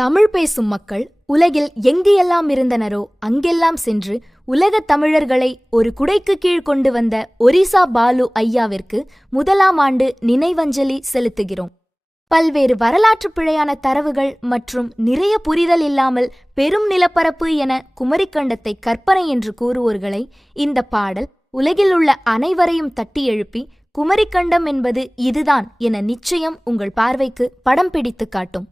தமிழ் பேசும் மக்கள் உலகில் எங்கு எல்லாம் இருந்தனரோ அங்கெல்லாம் சென்று உலக தமிழர்களை ஒரு குடைக்கு கீழ் கொண்டு வந்த ஒரிசா பாலு ஐயாவிற்கு முதலாம் ஆண்டு நினைவஞ்சலி செலுத்துகிறோம். பல்வேறு வரலாற்றுப் பிழையான தரவுகள் மற்றும் நிறைய புரிதல் இல்லாமல் பெரும் நிலப்பரப்பு என குமரிக்கண்டத்தை கற்பனை என்று கூறுவோர்களை இந்த பாடல் உலகில் உள்ள அனைவரையும் தட்டி எழுப்பி குமரிக்கண்டம் என்பது இதுதான் என நிச்சயம் உங்கள் பார்வைக்கு படம் பிடித்து காட்டும்.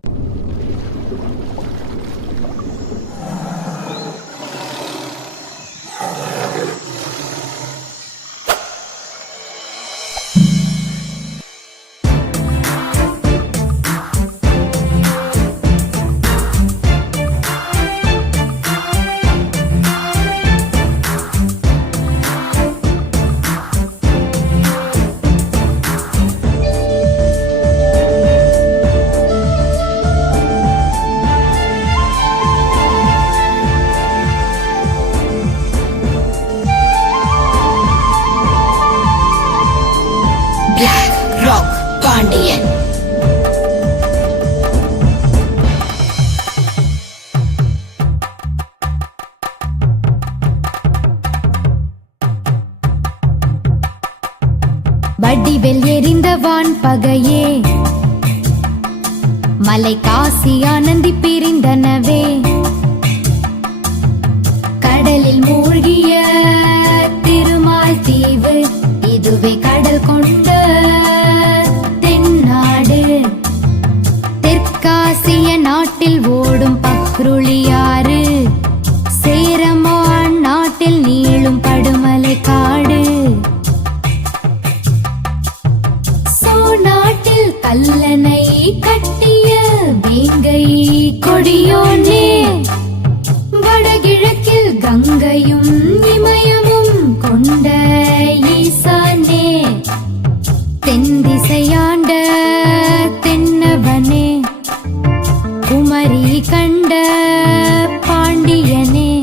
வடிவில் எரிந்தவான் பகையே. மலை காசி ஆனந்தி பிரிந்தனவே. கடலில் மூழ்கிய திருமால் தீவு இதுவே கடல் கொண்ட தென்னாடு. தெற்காசிய நாட்டில் ஓடும் பக்ருளியாறு கங்கையும் இமயமும் கொண்ட ஈசானே. தென் திசையாண்ட தென்னவனே. குமரி கண்ட பாண்டியனே.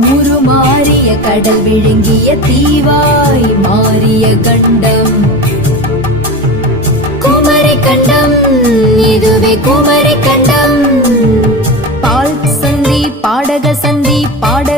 உருமாறிய கடல் விழுங்கிய தீவாய் மாறிய கண்டம். குமரி கண்டம் இதுவே குமரி கண்டம். பால் சந்தி பாடக சந்தி பாட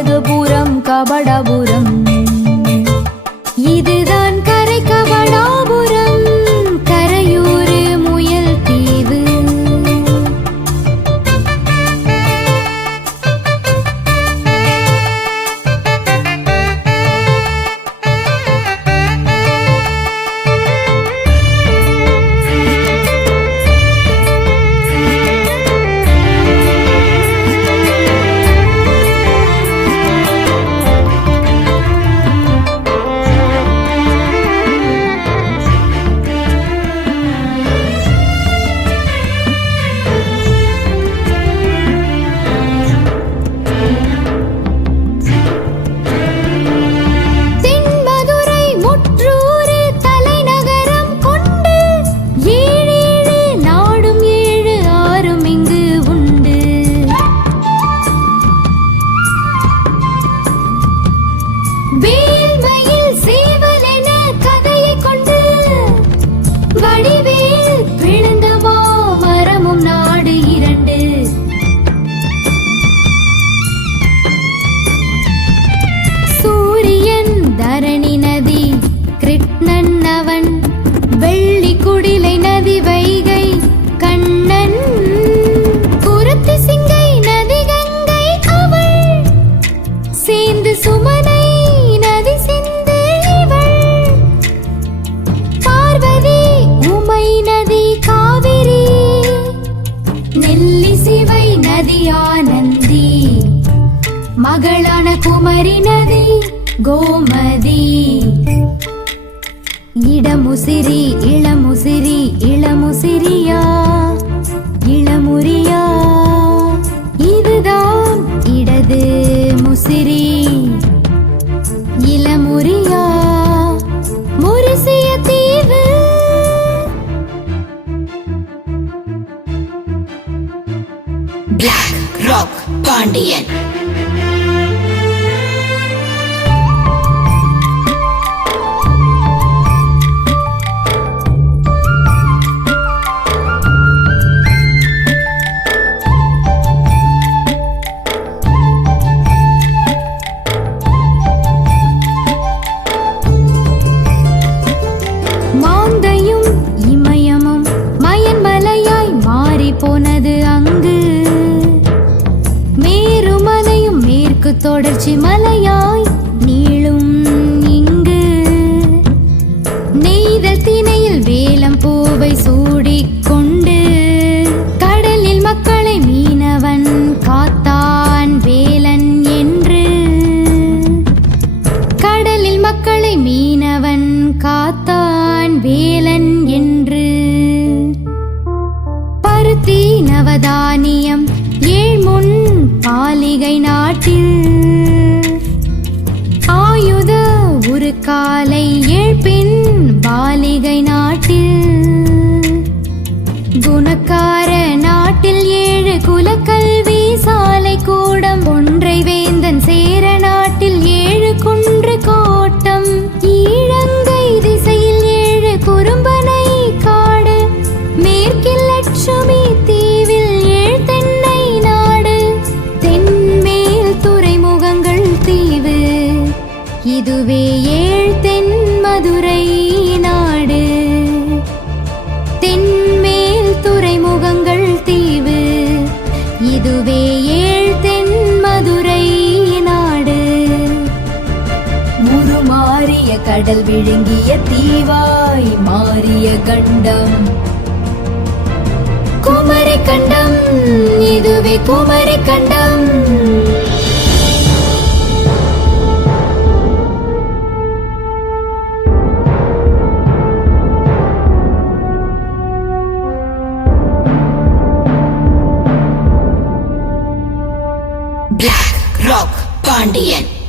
நதியானந்தி மகளான குமரி நதி கோமதி. இடமுசிறி இளமுசிறி இளமுசிறியா? பிளாக் ராக் பாண்டியன் தொடர்ச்சி மலையா இதுவே ஏழ் தென் மதுரை நாடு. தென்மேல் துறைமுகங்கள் தீவு. இதுவே ஏழ் தென் மதுரை நாடு. முருமாறிய கடல் விழுங்கிய தீவாய் மாறிய கண்டம். குமரி கண்டம் இதுவே குமரி கண்டம் 耶。